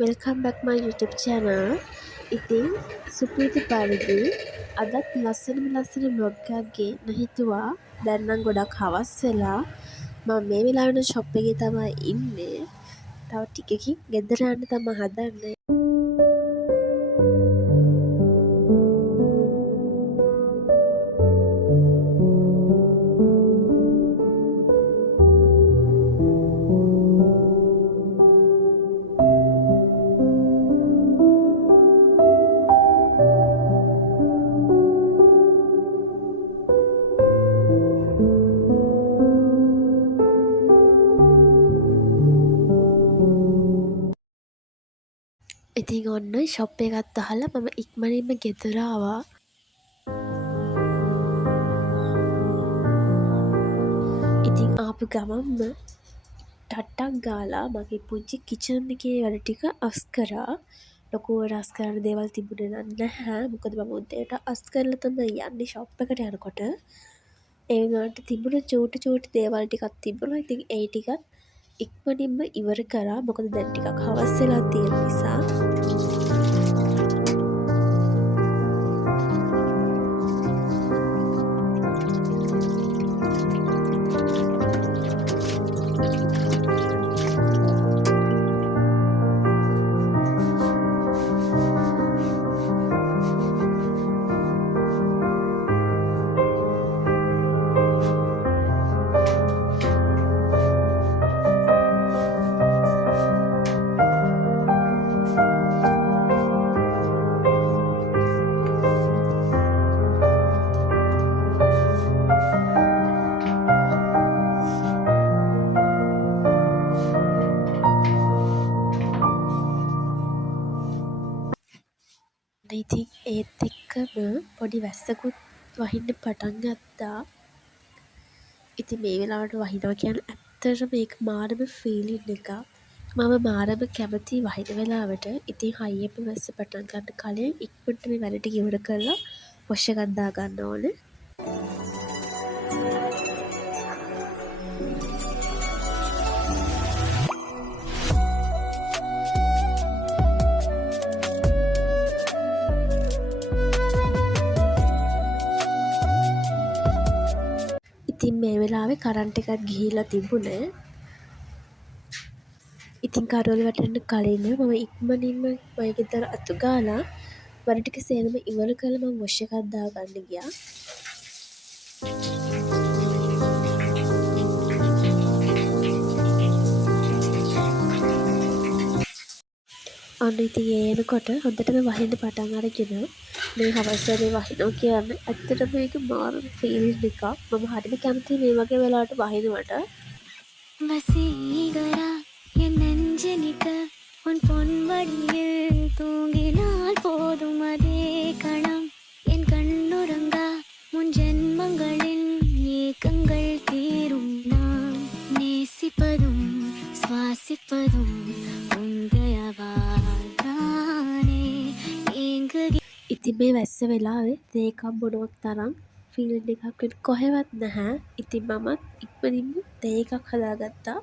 Welcome back my YouTube channel. ඉතින් සුප්‍රීති පරිදි අදත් ලස්සනම vlog එකක් ගේන්න හිතුවා. දැන් නම් ගොඩක් හවස් වෙලා මම මේ වෙලාවේ ෂොප් එකේ තමයි ඉන්නේ. තව ටිකකින් ගෙදර යන්න තමයි හදන්නේ. ඉතින් ඔන්න ෂොප් එකත් අහලා මම ඉක්මනින්ම ගෙදර ආවා. ඉතින් ආපු ගමන්ම ටට්ටක් ගාලා මගේ පුංචි කිචන් එකේ වැඩ ටික අස් කරා. ලොකුවට අස් කරන්න දේවල් තිබුණේ නැහැ. මොකද මම උදේට අස් කරලා තමයි යන්නේ ෂොප් එකට යනකොට. ඒ වුණාට තිබුණ චූටි දේවල් ටිකක් තිබුණා. ඉතින් ඒ ටිකත් ඉක්මනින්ම ඉවර කරා. මොකද දැන් ටිකක් හවස් වෙලා තියෙන නිසා. ඉතින් ඒත් එක්කම පොඩි වැස්සකුත් වහින්න පටන් ගත්තා. ඉතින් මේ වෙලාවට වහිනවා කියන්නේ ඇත්තටම මේක මාරම ෆීලින් එකක්. මම මාරම කැමති වහින වෙලාවට. ඉතින් හයියෙම වැස්ස පටන් ගන්න කලින් ඉක්මනට මේ වැඩ ටික ඉවර කරලා වොෂ් එකක් දා ගන්න ඕනේ. ඉතින් මේ වෙලාවේ කරන්ට් එකත් ගිහිල්ලා තිබුණේ. ඉතින් කරවල වැටෙන්න කලින් මම ඉක්මනින්ම මගේ ගෙදර අතු ගාලා වැඩ ටික සේරම ඉවර කරලා මම වොෂ් එකක් දාගන්න ගියා. අන්න ඉතින් එනකොට හොඳටම වහින්න පටන් අරගෙන මේ හවස් වගේ වහිනවා කියන්නේ ඇත්තටම මේක මාරම ෆීලින් එකක්. මම හරිම කැමතියි මේ වගේ වෙලාවට වහිනවට. வசீகரா என் நெஞ்சனிக்க உன் பொன்வடியில் தூங்கினால் போதும் அதே கணம் என் கண்ணுறங்கா முன் ஜென்மங்களின் ஏக்கங்கள் தீரும் நான் நேசிப்பதும் சுவாசிப்பதும் உந்தயவால் தானே ஏங்குகிறேன். ඉතින් මේ වැස්ස වෙලාවේ තේ එකක් බොනවක් තරම් ෆීලින් එකක් වෙන කොහෙවත් නැහැ. ඉතින් මමත් ඉක්මනින්ම තේ එකක් හදාගත්තා.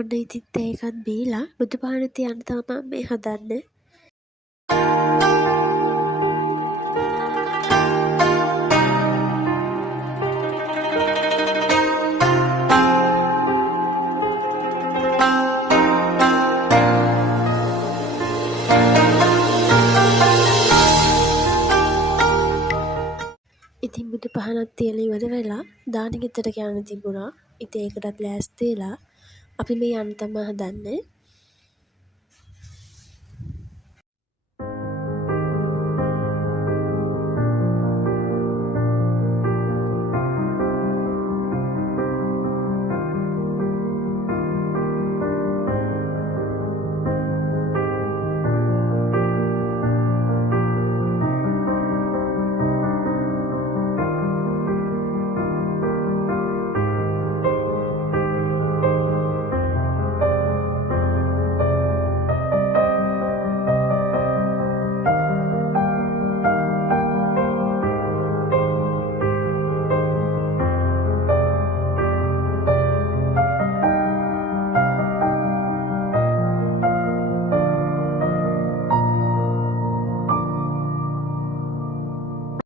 ඔන්න ඉතින් තේ එකත් බීලා බුදු පහන තියන්න තමයි මේ හදන්නේ. ඉතින් බුදු පහනක් තියලා ඉවර වෙලා දාන ගෙදරට යන්න තිබුණා. ඉතින් ඒකටත් ලෑස්ති වෙලා අපි මේ යන්න තමයි හදන්නේ.